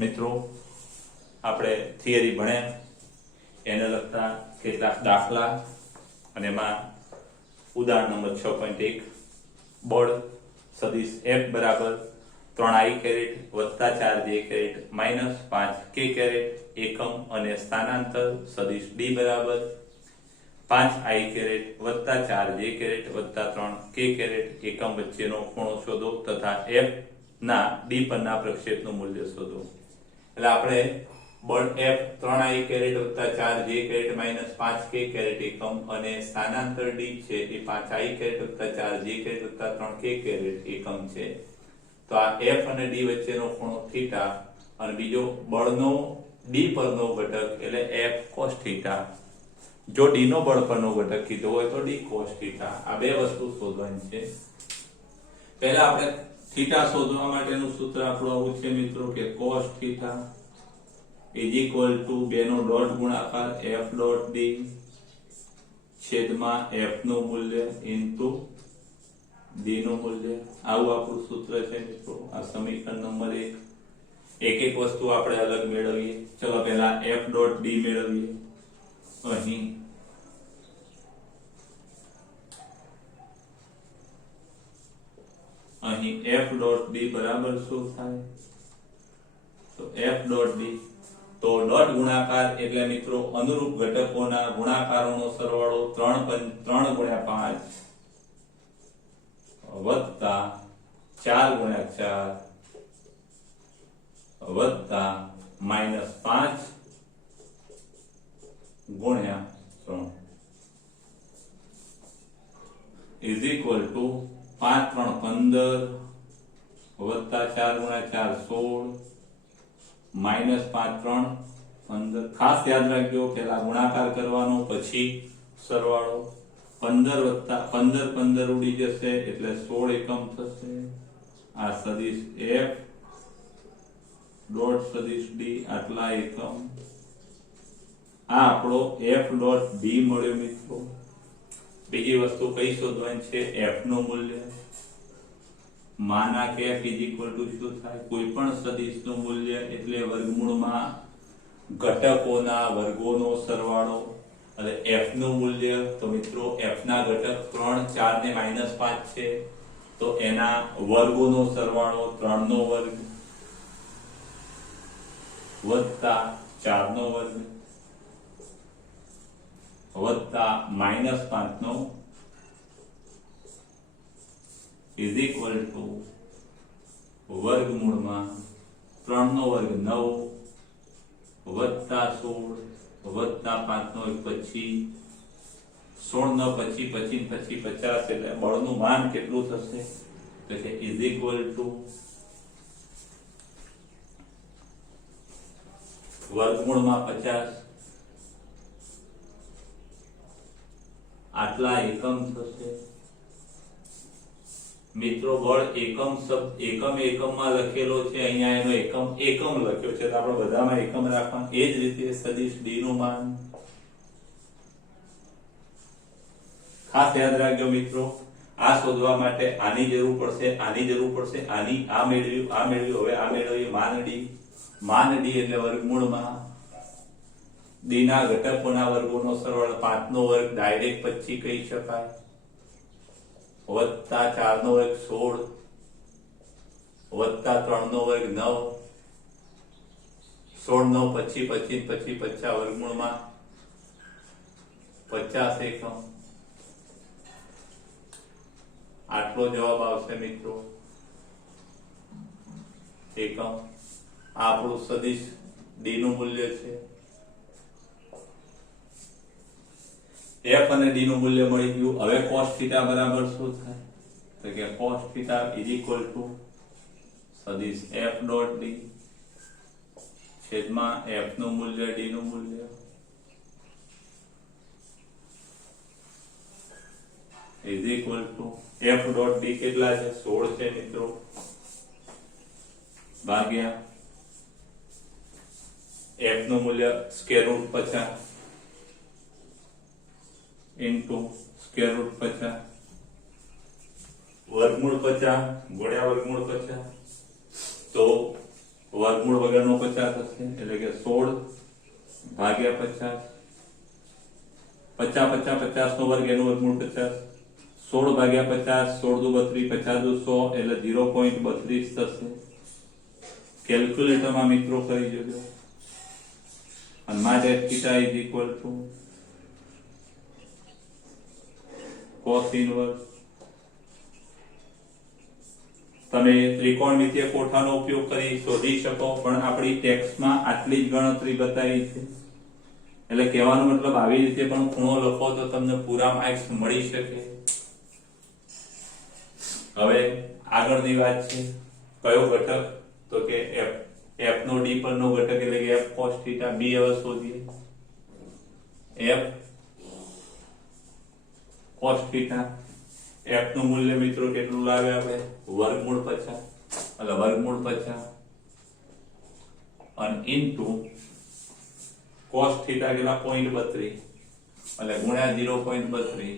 મિત્રો આપણે થિયરી ભણ્યા એને લગતા કેટલાક દાખલા અને એમાં ઉદાહરણ નંબર 6.1 બળ સદિશ f બરાબર 3i કેરેટ વત્તા 4j caret minus 5k caret એકમ અને સ્થાનાંતર સદિશ d બરાબર 5i કેરેટ વત્તા 4j કેરેટ વત્તા 3k કેરેટ એકમ વચ્ચેનો ખૂણો શોધો તથા f ના d પરના પ્રક્ષેપનું મૂલ્ય શોધો। એટલે આપણે બળ f 3i કેરેટ વત્તા 4j caret minus 5k caret એકમ અને સ્થાનાંતર d છે એ 5i કેરેટ વત્તા 4j કેરેટ વત્તા 3k કેરેટ એકમ છે। તો આ f અને d વચ્ચેનો ખૂણો થીટા અને બીજો બળનો d પરનો ઘટક એટલે f cos થીટા। જો d નો બળ પરનો ઘટક કીધો હોય તો d cos થીટા। આ બે વસ્તુ શોધવાની છે। પહેલા આપણે થીટા શોધવા માટેનું સૂત્ર આપણું આવું છે મિત્રો કે cos theta is equal to બેનો ડોટ ગુણાકાર f ડોટ d છેદમાં f નું મૂલ્ય ઇન્ટુ d નું મૂલ્ય। આવું આપણું સૂત્ર છે મિત્રો। આ સમીકરણ નંબર 1। એક એક વસ્તુ આપણે અલગ મેળવીએ। ચલો પહેલા f ડોટ d મેળવીએ। અહીં f ડોટ d બરાબર શું થાય તો f ડોટ d તો ડોટ ગુણાકાર એટલે મિત્રો અનુરૂપ ઘટકોના ગુણાકારોનો સરવાળો 3 ગુણ્યા 5 વત્તા 4 ગુણ્યા 4 વત્તા માઈનસ 5 ગુણ્યા 3 ઇઝ ઇક્વલ ટુ 5 3 15 વત્તા 4 ગુણ્યા 4 16 માઈનસ 5 3 15। ખાસ યાદ રાખજો પહેલા ગુણાકાર કરવાનો પછી સરવાળો। 15 વત્તા 15 15 ઉડી જશે એટલે 16 એકમ થશે। આ સદિશ f ડોટ સદિશ d આટલા એકમ। આ આપણો f ડોટ d મળ્યો મિત્રો। બીજી વસ્તુ કઈ શોધવાની છે f નું મૂલ્ય। માના કે f ઇઝ ઇક્વલ ટુ શું થાય કોઈ પણ સદિશનું મૂલ્ય એટલે વર્ગમૂળમાં ઘટકોના વર્ગોનો સરવાળો। એટલે f નું મૂલ્ય તો મિત્રો f ના ઘટક 3 4 ને -5 છે તો એના વર્ગોનો સરવાળો 3 નો વર્ગ વત્તા 4 નો વર્ગ વત્તા -5 નો ઇઝ ઇક્વલ ટુ વર્ગમૂળમાં 3 નો વર્ગ 9 વત્તા 16 વત્તા 5 નો 1 પછી 16 નો પછી 50 એટલે બળનું માન કેટલું થશે તો કે ઇઝ ઇક્વલ ટુ વર્ગમૂળમાં 50 આટલા એકમ થશે। મિત્રો બળ એકમ શબ્દ એકમમાં લખેલો છે અહીંયા એનો એકમ લખ્યો છે તો આપણે બધામાં એકમ રાખવાનું। એ જ રીતે સદિશ d નું માન ખાસ યાદ રાખજો મિત્રો। આ શોધવા માટે આની જરૂર પડશે આની જરૂર પડશે આની આ મેળવ્યું હવે આ મેળવીએ માન d એટલે વર્ગમૂળમાં d ના ઘટકોના વર્ગોનો સરવાળો 5 નો વર્ગ ડાયરેક્ટ પછી કહી શકાય વત્તા 4 નો વર્ગ 16 વત્તા 3 નો વર્ગ 9 16 નો પછી 50 વર્ગમૂળમાં 50 એકમ। આટલો જવાબ આવશે મિત્રો એકમ। આ આપણું સદિશ d નું મૂલ્ય છે। f અને d નું મૂલ્ય મળી ગયું। હવે cos થીટા બરાબર શું થાય તો કે cos theta is equal two સદિશ f ડોટ d છેદમાં f નું મૂલ્ય d નું મૂલ્ય is equal two f dot d કેટલા છે 16 છે મિત્રો ભાગ્યા f નું મૂલ્ય square root 50 into square root 50 વર્ગમૂળ 50 ગુણ્યા વર્ગમૂળ 50 તો વર્ગમૂળ વગરનો 50 હશે એટલે કે 16 ભાગ્યા 50 50 50 50 નો વર્ગ એનું વર્ગમૂળ 50 16 ભાગ્યા 50 16 દુ 32 50 દુ 100 એટલે 0.32 થશે કેલ્ક્યુલેટરમાં મિત્રો કરી જોજો અને માટે θ is equal to cos inverse તમે ત્રિકોણમિતિય કોઠાનો ઉપયોગ કરી શોધી શકો પણ આપણી ટેક્સ્ટમાં આટલી જ ગણતરી બતાવી છે એટલે કહેવાનો મતલબ આવી રીતે પણ ખૂણો લખો તો તમને પૂરા માર્ક્સ મળી શકે હવે આગળની વાત છે કયો ઘટક તો કે f નો d પરનો ઘટક એટલે કે f cos θ b હવે શોધીએ f cos θ f નું મૂલ્ય મિત્રો કેટલું લાવે આપણે વર્ગમૂળ 50 એટલે વર્ગમૂળ 50 અને ઇન્ટુ cos θ કેટલા 0.32 એટલે ગુણ્યા 0.32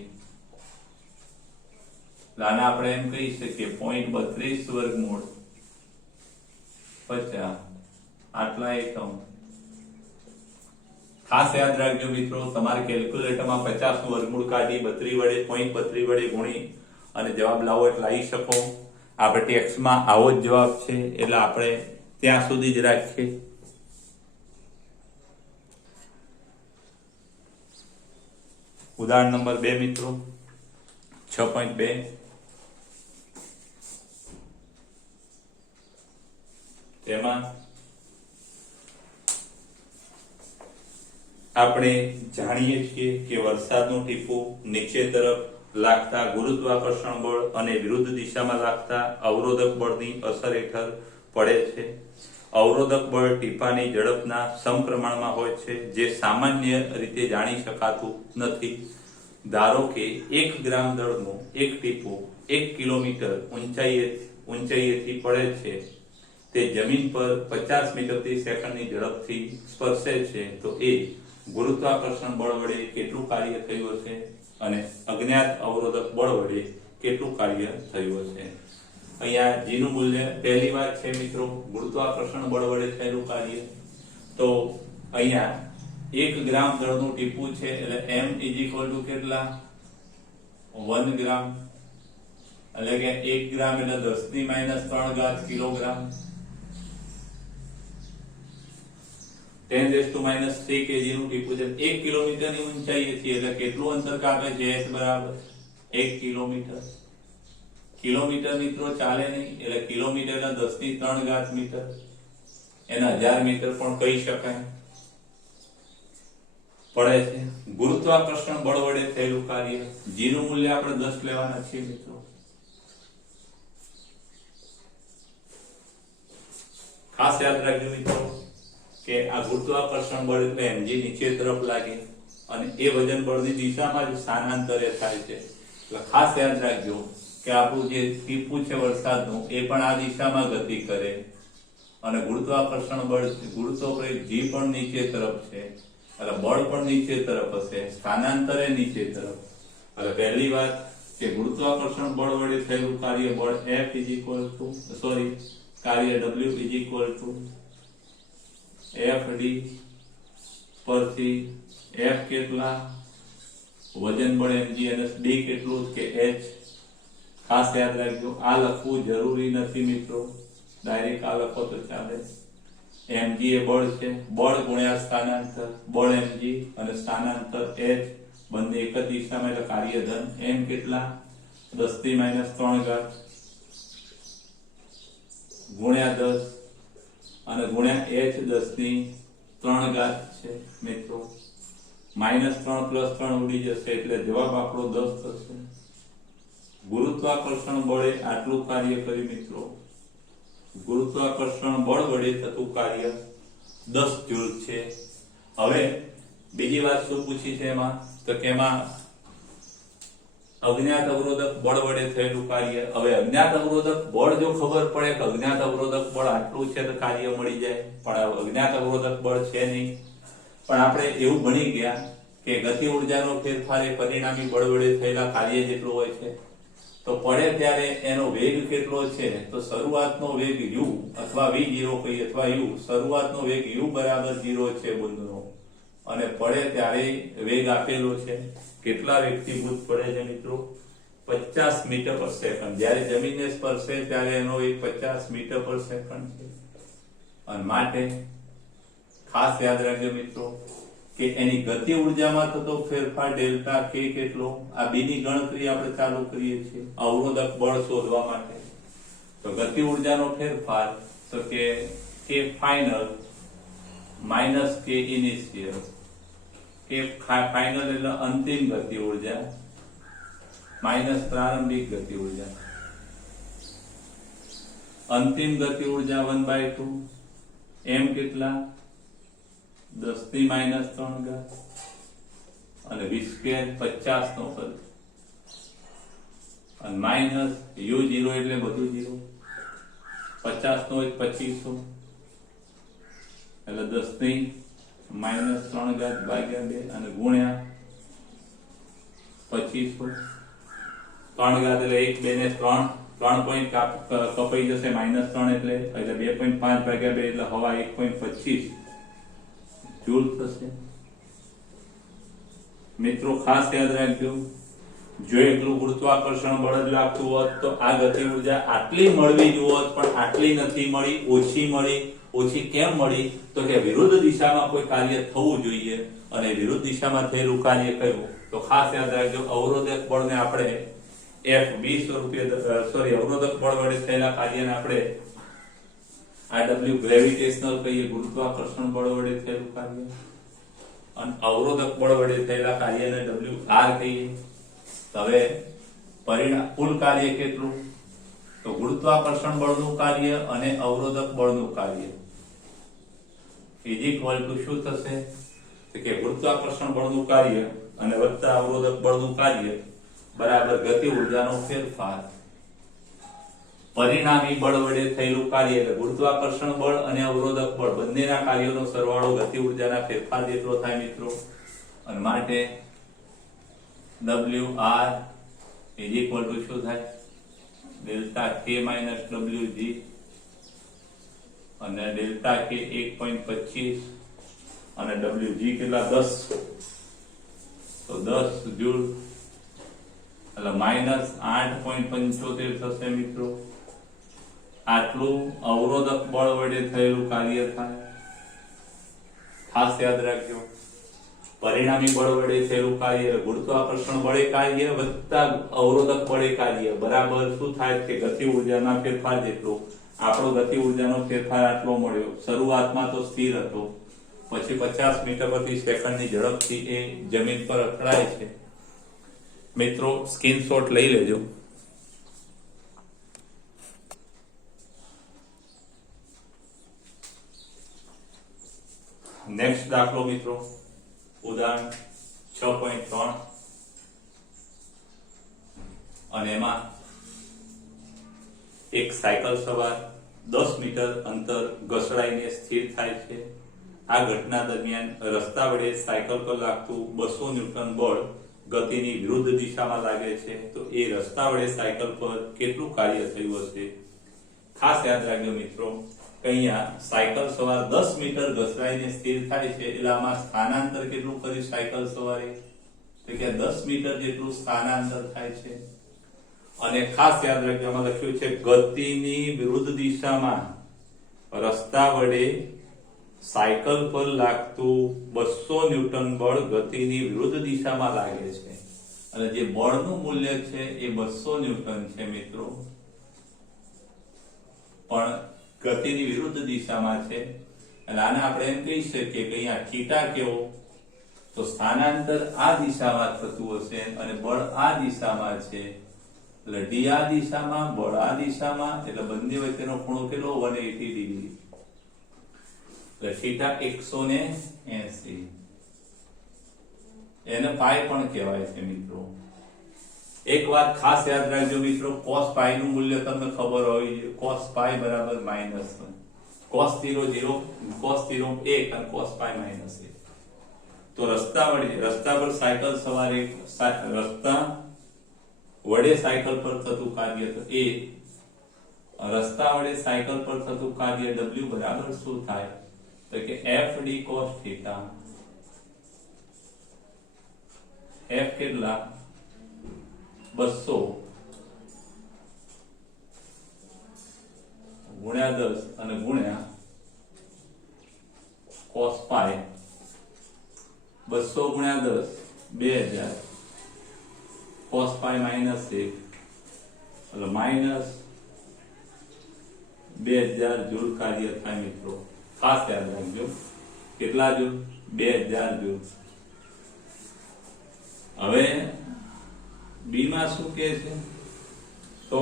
આને આપણે એમ કહી શકીએ 0.32 વર્ગમૂળ 50 આટલા એકમ ખાસ યાદ રાખજો મિત્રો તમારે કેલ્ક્યુલેટરમાં 50 નું વર્ગમૂળ કાઢી 32 વડે 0.32 વડે ગુણી અને જવાબ લાવો એટલે આવી શકો આપણે ટેક્સ્ટમાં આવો જ જવાબ છે એટલે આપણે ત્યાં સુધી જ રાખીએ ઉદાહરણ નંબર 2 મિત્રો 6.2 તેમાં આપણે જાણીએ છીએ કે વરસાદનું ટીપું નીચે તરફ લાગતા ગુરુત્વાકર્ષણ બળ અને વિરુદ્ધ દિશામાં લાગતા અવરોધક બળની અસર હેઠળ પડે છે અવરોધક બળ ટીપાની ઝડપના સમપ્રમાણમાં હોય છે જે સામાન્ય રીતે જાણી શકાતું નથી ધારો કે 1 ગ્રામ દળનું એક ટીપું 1 કિલોમીટર ઊંચાઈએથી પડે છે તે જમીન પર 50 મીટર પ્રતિ સેકન્ડની ઝડપથી સ્પર્શે છે તો એ ગુરુત્વાકર્ષણ બળ વડે કેટલું કાર્ય થયું હશે અને અજ્ઞાત અવરોધક બળ વડે કેટલું કાર્ય થયું હશે અહીંયા g નું મૂલ્ય પહેલી વાત છે મિત્રો ગુરુત્વાકર્ષણ બળ વડે થયેલું કાર્ય તો અહીંયા 1 ગ્રામ દળનું ટીપું છે એટલે m કેટલા 1 ગ્રામ એટલે કે 1 ગ્રામ એટલે 10⁻³ કિલોગ્રામ 10⁻³ kg નું ટીપું છે 1 કિલોમીટરની ઊંચાઈએથી એટલે કેટલું અંતર કાપે છે h બરાબર 1 કિલોમીટર કિલોમીટર મિત્રો ચાલે નહીં એટલે કિલોમીટર ના 10⁻³ મીટર એના 1000 મીટર પણ કહી શકાય પડે છે ગુરુત્વાકર્ષણ બળ વડે થયેલું કાર્ય g નું મૂલ્ય આપણે 10 લેવાના છીએ મિત્રો ખાસ યાદ રાખજો મિત્રો કે આ ગુરુત્વાકર્ષણ બળ એટલે mg નીચે તરફ લાગે અને એ વજન બળની દિશામાં જ સ્થાનાંતરે થાય છે એટલે ખાસ યાદ રાખજો કે આપણું જે ટીપું છે વરસાદનું એ પણ આ દિશામાં ગતિ કરે અને ગુરુત્વાકર્ષણ બળ ગુરુત્વાકર્ષણ g પણ નીચે તરફ છે એટલે બળ પણ નીચે તરફ હશે સ્થાનાંતરે નીચે તરફ એટલે પહેલી વાત કે ગુરુત્વાકર્ષણ બળ વડે થયેલું કાર્ય બળ કાર્ય w fd પરથી f કેટલા વજન બળ mg અને d કેટલું કે h ખાસ યાદ રાખજો આ લખવું જરૂરી નથી મિત્રો ડાયરેક્ટ આ લખો તો ચાલે mg એ બળ છે બળ ગુણ્યા સ્થાનાંતર બળ mg અને સ્થાનાંતર h બંને એક જ દિશામાં એટલે કાર્ય ધન m કેટલા 10⁻³ ગુણ્યા 10 અને ગુણ્યા h 10⁻³ છે મિત્રો -3 + 3 ઉડી જશે એટલે જવાબ આપણો 10 થશે ગુરુત્વાકર્ષણ બળે આટલું કાર્ય કર્યું મિત્રો ગુરુત્વાકર્ષણ બળ વડે થતું કાર્ય 10 જૂલ છે હવે બીજી વાત શું પૂછી છે એમાં તો કે એમાં અજ્ઞાત અવરોધક બળ વડે થયેલું કાર્ય હવે અજ્ઞાત અવરોધક બળ જો ખબર પડે કે અજ્ઞાત અવરોધક બળ આટલું છે તો કાર્ય મળી જાય પણ અજ્ઞાત અવરોધક બળ છે નહીં પણ આપણે એવું ભણી ગયા કે ગતિ ઊર્જાનો ફેરફાર એ પરિણામી બળ વડે થયેલા કાર્ય જેટલું હોય છે તો પડે ત્યારે એનો વેગ કેટલો છે, તો શરૂઆતનો વેગ u અથવા v0 કહીએ અથવા u, શરૂઆતનો વેગ u બરાબર 0 છે બિંદુનો, અને પડે ત્યારે વેગ આપેલો છે, કેટલા વેગથી બુંદ પડે છે મિત્રો? 50 મીટર પર સેકન્ડ. જ્યારે જમીનને સ્પર્શે ત્યારે એનો વેગ 50 મીટર પર સેકન્ડ છે. અને માટે ખાસ યાદ રાખજો મિત્રો કે એની ગતિ ઉર્જામાં થતો ફેરફાર ડેલ્ટા k કેટલો, આ બીની ગણતરી આપણે ચાલુ કરીએ છીએ અવરોધક બળ શોધવા માટે. તો ગતિ ઉર્જાનો ફેરફાર તો કે k final minus k initial. k final એટલે અંતિમ ગતિ ઉર્જા માઇનસ પ્રારંભિક ગતિ ઉર્જા. અંતિમ ગતિ ઉર્જા 1/2 m કેટલા 10⁻³ અને v સ્ક્વેર 50 નો પદ, અને માઇનસ u0 એટલે બધું 0, 50 નો 2500 એટલે 10⁻³ ભાગ્યા 2 અને ગુણ્યા 2500. 3 ઘાત એટલે 1 2 ને 3 પોઈન્ટ કપાઈ જશે, -3 એટલે 2.5 ભાગ્યા 2 એટલે હવા 1.25 જૂલ થશે. મિત્રો ખાસ યાદ રાખજો, જો એકલું ગુરુત્વાકર્ષણ બળ જ લાગતું હોત તો આ ગતિ ઉર્જા આટલી મળવી જોત, પણ આટલી નથી મળી, ઓછી મળી. ઓછી કેમ મળી? તો કે વિરુદ્ધ દિશામાં કોઈ કાર્ય થવું જોઈએ, અને વિરુદ્ધ દિશામાં થયેલું કાર્ય કયું? તો ખાસ યાદ રાખજો, અવરોધક બળને આપણે F20 સ્વરૂપે અવરોધક બળ વડે થયેલા કાર્યને આપણે W ગ્રેવિટેશનલ કહીએ, ગુરુત્વાકર્ષણ બળ વડે થયેલું કાર્ય, અને અવરોધક બળ વડે થયેલા કાર્યને WR કહીએ. હવે પરિણામ કુલ કાર્ય કેટલું? તો ગુરુત્વાકર્ષણ બળનું કાર્ય અને અવરોધક બળનું કાર્ય શું થશે? તો કે ગુરુત્વાકર્ષણ બળનું કાર્ય અને વત્તા અવરોધક બળનું કાર્ય બરાબર ગતિ ઉર્જાનો ફેરફાર. પરિણામી બળ વડે થયેલું કાર્ય એટલે ગુરુત્વાકર્ષણ બળ અને અવરોધક બળ બંનેના કાર્યોનો સરવાળો ગતિ ઉર્જાના ફેરફાર જેટલો થાય મિત્રો. અને માટે WR શું થાય? ડેલ્ટા k માઇનસ WG, અને ડેલ્ટા k 1.25 અને WG કેટલા 10, તો 10 જૂલ એટલે -8.75 થશે મિત્રો. આટલું અવરોધક બળ વડે થયેલું કાર્ય થાય. ખાસ યાદ રાખજો, પરિણામી બળ વડે થયેલું કાર્ય ગુરુત્વાકર્ષણ બળે કાર્ય વત્તા અવરોધક બળે કાર્ય બરાબર શું થાય? કે ગતિ ઉર્જાના ફેરફાર જેટલો. આપણો ગતિ ઉર્જાનો ફેરફાર આટલો મળ્યો. શરૂઆતમાં તો સ્થિર હતો, પછી 50 મીટર પ્રતિ સેકન્ડની ઝડપથી એ જમીન પર અથડાય છે. મિત્રો સ્ક્રીનશોટ લઈ લેજો. નેક્સ્ટ દાખલો મિત્રો, ઉદાહરણ 6.3, અને એમાં એક સાયકલ સવાર 10 મીટર અંતર ઘસડાઈને સ્થિર થાય છે. આ ઘટના દરમિયાન રસ્તા વડે સાયકલ પર લાગતું 200 ન્યૂટન બળ ગતિની વિરુદ્ધ દિશામાં લાગે છે. તો એ રસ્તા વડે સાયકલ પર કેટલું કાર્ય થયું હશે? ખાસ યાદ રાખજો મિત્રો, અહીંયા સાયકલ સવાર 10 મીટર ઘસડાઈને સ્થિર થાય છે, એટલે આમાં સ્થાનાંતર કેટલું કર્યું સાયકલ સવારે? તો કે 10 મીટર જેટલું સ્થાનાંતર થાય છે. અને ખાસ યાદ રાખજો, આમાં લખ્યું છે ગતિની વિરુદ્ધ દિશામાં રસ્તા વડે સાયકલ પર લાગતું 200 ન્યૂટન બળ ગતિની વિરુદ્ધ દિશામાં લાગે છે, અને જે બળનું મૂલ્ય છે એ 200 ન્યૂટન છે મિત્રો, પણ ગતિની વિરુદ્ધ દિશામાં છે. એટલે આને આપણે એમ કહી શકીએ કે અહીંયા થીટા કેવો? તો સ્થાનાંતર આ દિશામાં થતું હશે અને બળ આ દિશામાં છે, એટલે ડી આ દિશામાં, બળ આ દિશામાં, એટલે બંને વચ્ચેનો ખૂણો કેટલો? 180 ડિગ્રી. એટલે થીટા 180. એને પાઈ પણ કહેવાય છે મિત્રો. એક વાત ખાસ યાદ રાખજો મિત્રો, cos પાઈ નું મૂલ્ય તમને ખબર હોવી જોઈએ. cos પાઈ બરાબર -1. cos 0 0, cos 0 1 અને cos પાઈ -1. તો રસ્તા પર સાયકલ સવારે રસ્તા વડે સાયકલ પર થતું કાર્ય તો એ રસ્તા વડે સાયકલ પર થતું કાર્ય W બરાબર શું થાય તો કે FD cos θ F કેટલા 200 ગુણ્યા 10 અને ગુણ્યા cos pi 200 ગુણ્યા 10 2000 cos pi minus 1 એટલે minus 2000 જૂલ કાર્ય થાય મિત્રો ખાસ યાદ રાખજો કેટલા જૂલ 2000 જૂલ હવે બી માં શું કહે છે તો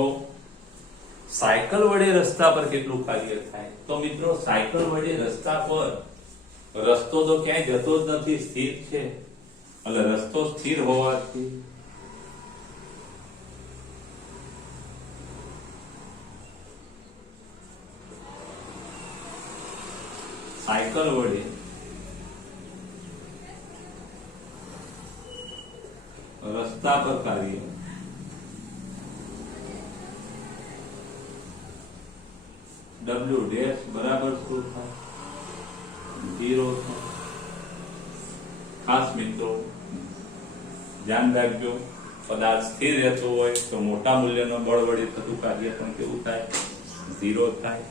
સાયકલ વડે રસ્તા પર કેટલું કાર્ય થાય તો મિત્રો સાયકલ વડે રસ્તા પર રસ્તો તો ક્યાંય જતો જ નથી સ્થિર છે એટલે રસ્તો સ્થિર હોવાથી સાયકલ વડે રસ્તા પર કાર્ય W ડેશ બરાબર શું થાય 0 થાય ખાસ મિત્રો ધ્યાન રાખજો પદાર્થ સ્થિર રહેતો હોય તો મોટા મૂલ્યનો બળ વડે થતું કાર્ય પણ કેવું થાય 0 થાય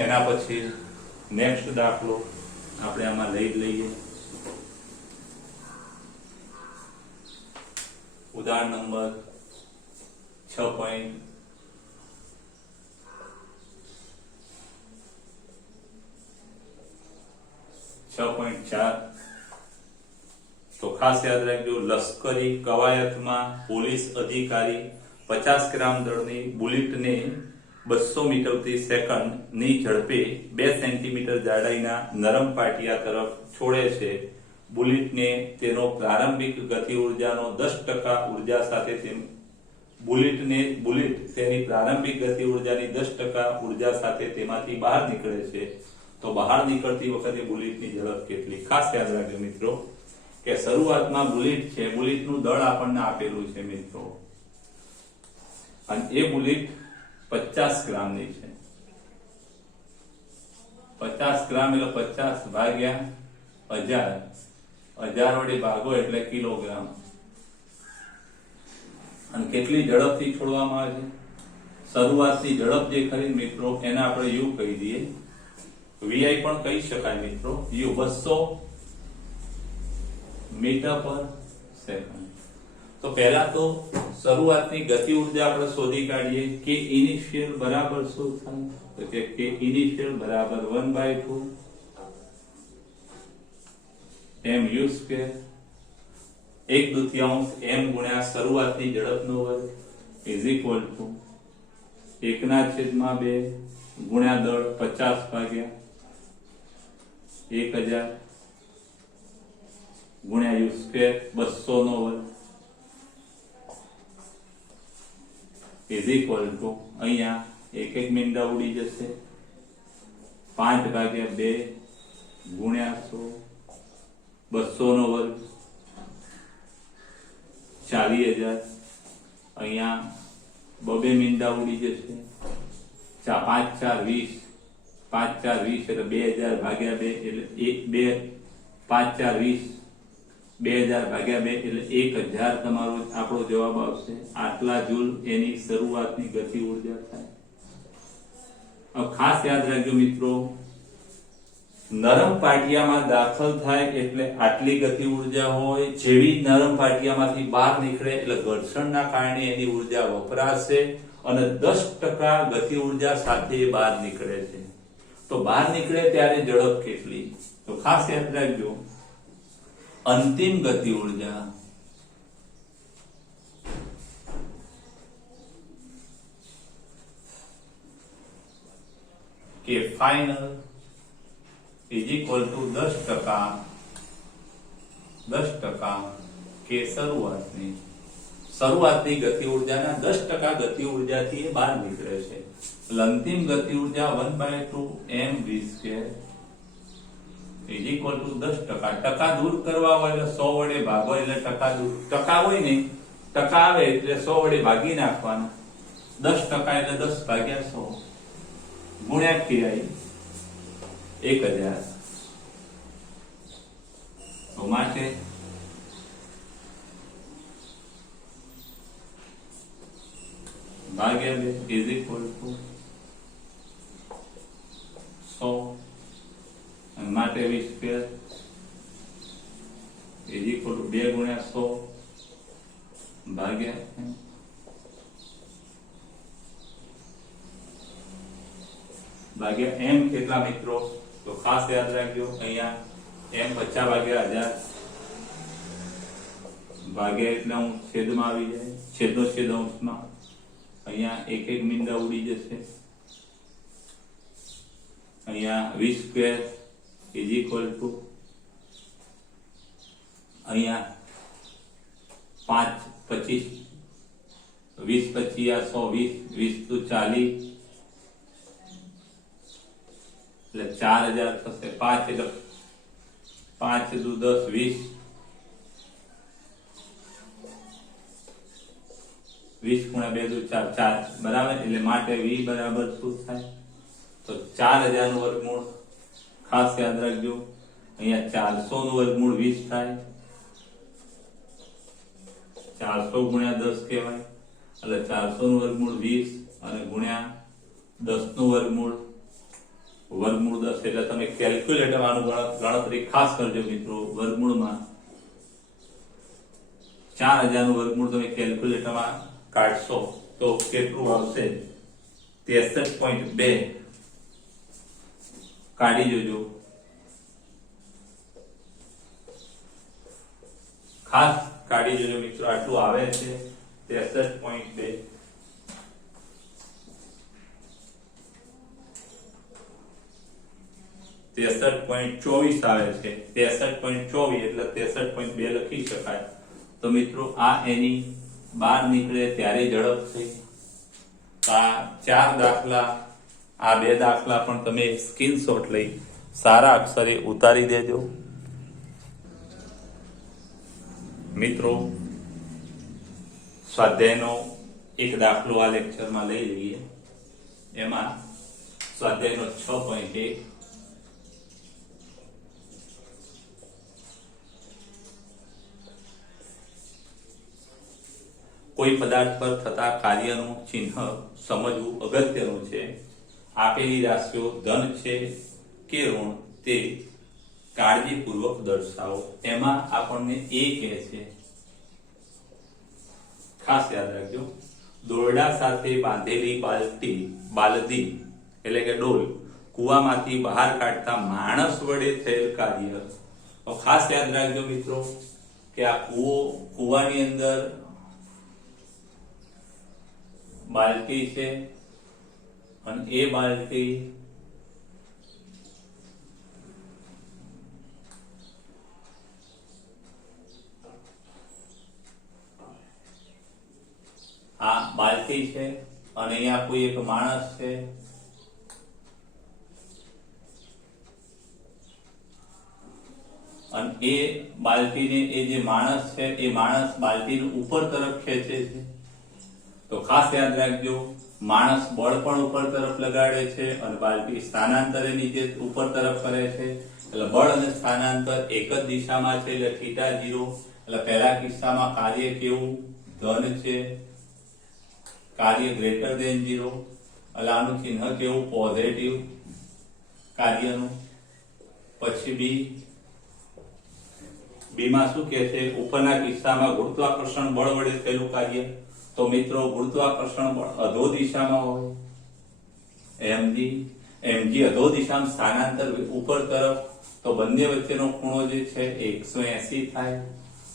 એના પછી નેક્સ્ટ દાખલો આપણે આમાં લઈ લઈએ ઉદાહરણ નંબર 6.4 તો ખાસ યાદ રાખજો લશ્કરી કવાયતમાં પોલીસ અધિકારી 50 ગ્રામ દળની બુલેટને 200 મીટર પ્રતિ સેકન્ડની ઝડપે 2 સેન્ટીમીટર જાડાઈના નરમ પાટિયા તરફ છોડે છે બુલેટને તેનો પ્રારંભિક ગતિ ઉર્જાનો 10% ઉર્જા સાથે બુલેટ તેની પ્રારંભિક ગતિ ઉર્જાની 10% ઉર્જા સાથે તેમાંથી બહાર નીકળે છે તો બહાર નીકળતી વખતે બુલેટની ઝડપ કેટલી ખાસ યાદ રાખજો મિત્રો કે શરૂઆતમાં બુલેટ છે બુલેટનું દળ આપણને આપેલું છે મિત્રો અને એ બુલેટ 50 ગ્રામની છે 50 ગ્રામ એટલે 50 ભાગ્યા 1000 વડે ભાગો એટલે કિલોગ્રામ અને કેટલી ઝડપથી છોડવામાં આવે છે શરૂઆતની ઝડપ જે ખરી મિત્રો એને આપણે u કહી દઈએ vi પણ કહી શકાય મિત્રો u 200 મીટર પર સેકન્ડ તો પહેલા તો શરૂઆતની ગતિ ઉર્જા આપણે શોધી કાઢીએ કે ઇનિશિયલ બરાબર શું થાય તો કે ઇનિશિયલ બરાબર 1/2 mu સ્ક્વેર 1/2 m ગુણ્યા શરૂઆતની ઝડપનો વર્ગ ઇઝ ઇક્વલ ટુ 1/2 ગુણ્યા દળ 50 ભાગ્યા 1000 ગુણ્યા u સ્ક્વેર 200 નો વર્ગ ઇઝ ઇક્વલ ટુ અહીંયા એક મીંડા ઉડી જશે 5/2 ગુણ્યા 100 200 નો વર્ગ 40000 અહીંયા બબે મીંડા ઉડી જશે 5 4 20 5 4 20 એટલે 2000 ભાગ્યા 2 એટલે 5 4 20 2000 ભાગ્યા 2 એટલે 1000 તમારો આપણો જવાબ આવશે આટલા જૂલ એની શરૂઆતની ગતિ ઉર્જા થાય હવે ખાસ યાદ રાખજો મિત્રો નરમ પાટિયામાં દાખલ થાય એટલે આટલી ગતિ ઉર્જા હોય જેવી નરમ પાટિયામાંથી બહાર નીકળે એટલે ઘર્ષણના કારણે એની ઉર્જા વપરાશે અને 10% ગતિ ઉર્જા સાથે બહાર નીકળે છે તો બહાર નીકળે ત્યારે ઝડપ કેટલી તો ખાસ યાદ રાખજો અંતિમ ગતિ ઉર્જા કે ફાઇનલ ઇઝ ઇક્વલ ટુ 10% કે શરૂઆતની ગતિ ઉર્જાના 10% ગતિ ઉર્જાથી એ બહાર નીકળે છે અંતિમ ગતિ ઉર્જા 1/2 mv² ઇઝ ઇક્વલ ટુ 10%. ટકા દૂર કરવા હોય એટલે 100 વડે ભાગો એટલે ટકા દૂર ટકા હોય ને ટકા આવે એટલે 100 વડે ભાગી નાખવાના. 10% એટલે 10 ભાગ્યા 100 ગુણ્યા KI 1000. તો માટે ભાગ્યા 2 ઇઝ ઇક્વલ ટુ 100 અને માટે 20 ઇઝ ઇક્વલ ટુ 2 ગુણ્યા 100 ભાગ્યા m કેટલા મિત્રો? તો ખાસ યાદ રાખજો અહીંયા m 50 ભાગ્યા 1000 ભાગ્યા એટલે હું છેદમાં આવી જાય, છેદનો છેદ અંશમાં અહીંયા એક એક મીંડા ઉડી જશે. અહીંયા 20² ઇઝ ઇક્વલ ટુ અહીંયા 5 25 20 25 120 20 તો 40 એટલે 4000 થશે. 5 એટલે 5 દુ 10 20 20 ગુણ્યા 2 દુ 4 4 બરાબર. એટલે માટે v બરાબર શું થાય? તો 4000 નું વર્ગમૂળ ખાસ યાદ રાખજો. અહીંયા 400 નું વર્ગમૂળ 20 થાય. 400 ગુણ્યા 10 કહેવાય એટલે 400 નું વર્ગમૂળ 20 અને ગુણ્યા 10 નું વર્ગમૂળ 10 એટલે તમે કેલ્ક્યુલેટર આનું ગણતરી ખાસ કરજો મિત્રો. વર્ગમૂળમાં 4000 નું વર્ગમૂળ તમે કેલ્ક્યુલેટરમાં કાઢશો તો કેટલું આવશે? 63.2 કાઢી જોજો. ખાસ કાઢી જોજો મિત્રો. આટલું આવે છે 63.2. .24 આવે છે. 63.24 એટલે 63.2 લખી શકાય. તો મિત્રો આ એની બહાર નીકળે ત્યારે ઝડપથી આ 4 દાખલા, આ 2 દાખલા પણ તમે સ્ક્રીનશોટ લઈ સારા અક્ષરે ઉતારી દેજો મિત્રો. સ્વાધ્યાયનો એક દાખલો આ લેક્ચરમાં લઈ લઈએ. એમાં સ્વાધ્યાયનો 6.1 કોઈ પદાર્થ પર થતા કાર્યનું ચિહ્ન સમજવું અગત્યનું છે. આપેલી રાશિઓ ધન છે કે ઋણ તે કાળજીપૂર્વક દર્શાવો. એમાં આપણને એ કહે છે, ખાસ યાદ રાખજો, દોરડા સાથે બાંધેલી બાલદી એટલે કે ડોલ કુવામાંથી બહાર કાઢતા માણસ વડે થયેલ કાર્ય. તો ખાસ યાદ રાખજો મિત્રો કે આ કુવાની અંદર બાલટી છે અને એ બાલટી આ બાલટી છે અને અહીંયા કોઈ એક માણસ છે અને એ બાલટીને એ જે માણસ છે એ માણસ બાલટીને ઉપર તરફ ખેંચે છે. તો ખાસ યાદ રાખજો, માણસ બળ પણ ઉપર તરફ લગાડે છે અને બાલટી સ્થાનાંતરે નીચે ઉપર તરફ કરે છે. એટલે બળ અને સ્થાનાંતર એક જ દિશામાં છે એટલે θ 0. એટલે પહેલા કિસ્સામાં કાર્ય કેવું? ધન છે, કાર્ય ગ્રેટર ધેન 0. એટલે આનું ચિહ્ન કેવું? પોઝિટિવ કાર્યનું. પછી બી માં શું કહે છે? ઉપરના કિસ્સામાં ગુરુત્વાકર્ષણ બળ વડે થયેલું કાર્ય. તો મિત્રો ગુરુત્વાકર્ષણ બળ અધો દિશામાં હોય, mg અધો દિશામાં સ્થાનાંતર ઉપર તરફ, તો બંને વચ્ચેનો ખૂણો જે છે 180 થાય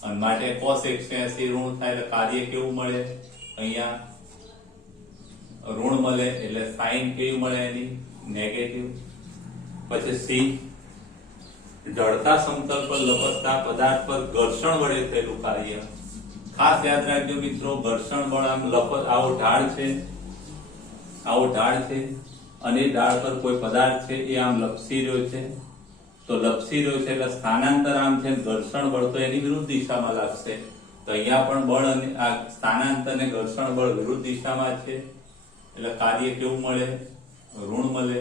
અને માટે cos 180 ઋણ થાય એટલે કાર્ય કેવું મળે? અહીંયા ઋણ મળે એટલે સાઇન કેવી મળે? એની નેગેટિવ. પછી સી, જડતા સમતલ પર લપસતા પદાર્થ પર ઘર્ષણ વડે થયેલું કાર્ય. ખાસ યાદ રાખજો મિત્રો, ઘર્ષણ બળ આમ આવો ઢાળ છે અને ઢાળ પર કોઈ પદાર્થ છે એ આમ લપસી રહ્યો છે. તો લપસી રહ્યો છે એટલે સ્થાનાંતર આમ છે, ઘર્ષણ બળ તો એની વિરુદ્ધ દિશામાં લાગશે. તો અહીંયા પણ બળ અને આ સ્થાનાંતર અને ઘર્ષણ બળ વિરુદ્ધ દિશામાં છે, એટલે કાર્ય કેવું મળે? ઋણ મળે,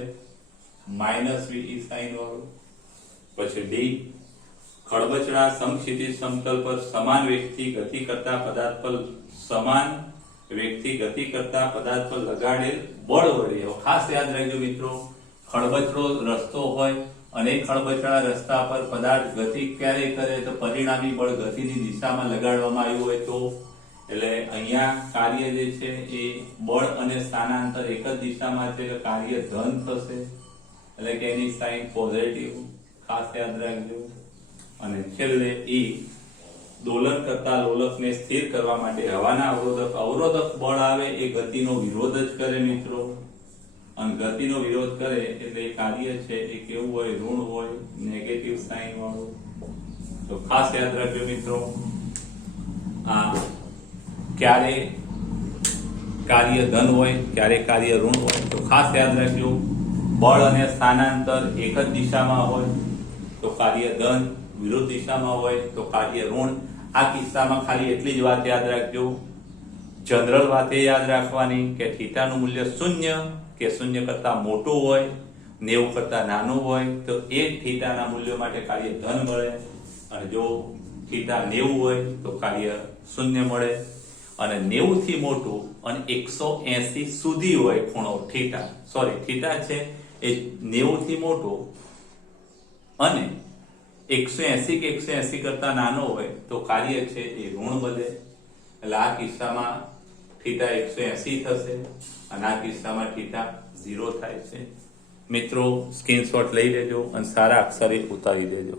-VE sin વાળું. પછી ડી, ખડબચડા સમક્ષિતિજ સમતલ પર સમાન વેગથી ગતિ કરતા પદાર્થ પર લગાડેલ બળ વડે. ખાસ યાદ રાખજો મિત્રો, ખડબચડો રસ્તો હોય અને ખડબચડા રસ્તા પર પદાર્થ ગતિ ક્યારે કરે? તો પરિણામી બળ ગતિની દિશામાં લગાડવામાં આવ્યું હોય તો. એટલે અહીંયા કાર્ય જે છે એ બળ અને સ્થાનાંતર એક જ દિશામાં છે, એટલે કાર્ય ધન થશે, એટલે કે એની સાઇન પોઝિટિવ. ખાસ યાદ રાખજો. અને છેલ્લે ઈ, દોલન કરતા લોલકને સ્થિર કરવા માટે હવાના અવરોધક બળ આવે એ ગતિનો વિરોધ જ કરે મિત્રો. અને ગતિનો વિરોધ કરે એટલે એ કાર્ય છે એ કેવું હોય? ઋણ હોય, નેગેટિવ સાઇન વાળું. તો ખાસ યાદ રાખજો મિત્રો, આ ક્યારે કાર્ય ધન હોય, ક્યારે કાર્ય ઋણ હોય. તો ખાસ યાદ રાખજો, બળ અને સ્થાનાંતર એક જ દિશામાં હોય તો કાર્ય ધન, વિરુદ્ધ દિશામાં હોય તો કાર્ય ઋણ. આ કિસ્સામાં ખાલી એટલી જ વાત યાદ રાખજો, જનરલ વાત એ યાદ રાખવાની કે થીટાનું મૂલ્ય 0 કે 0 કરતા મોટું હોય, 90 કરતા નાનું હોય તો એ થીટાના મૂલ્ય માટે કાર્ય ધન મળે, અને જો થીટા 90 હોય તો કાર્ય 0 મળે. અને 90 થી મોટું અને 180 સુધી હોય ખૂણો થીટા છે એ 90 થી મોટો અને 180 કે 180 કરતા નાનો હોય તો કાર્ય છે એ ઋણ બને. એટલે આ કિસ્સામાં થીટા 180 થશે અને આ કિસ્સામાં થીટા 0 થાય છે. મિત્રો સ્ક્રીનશોટ લઈ લેજો અને સારા અક્ષરે ઉતારી દેજો.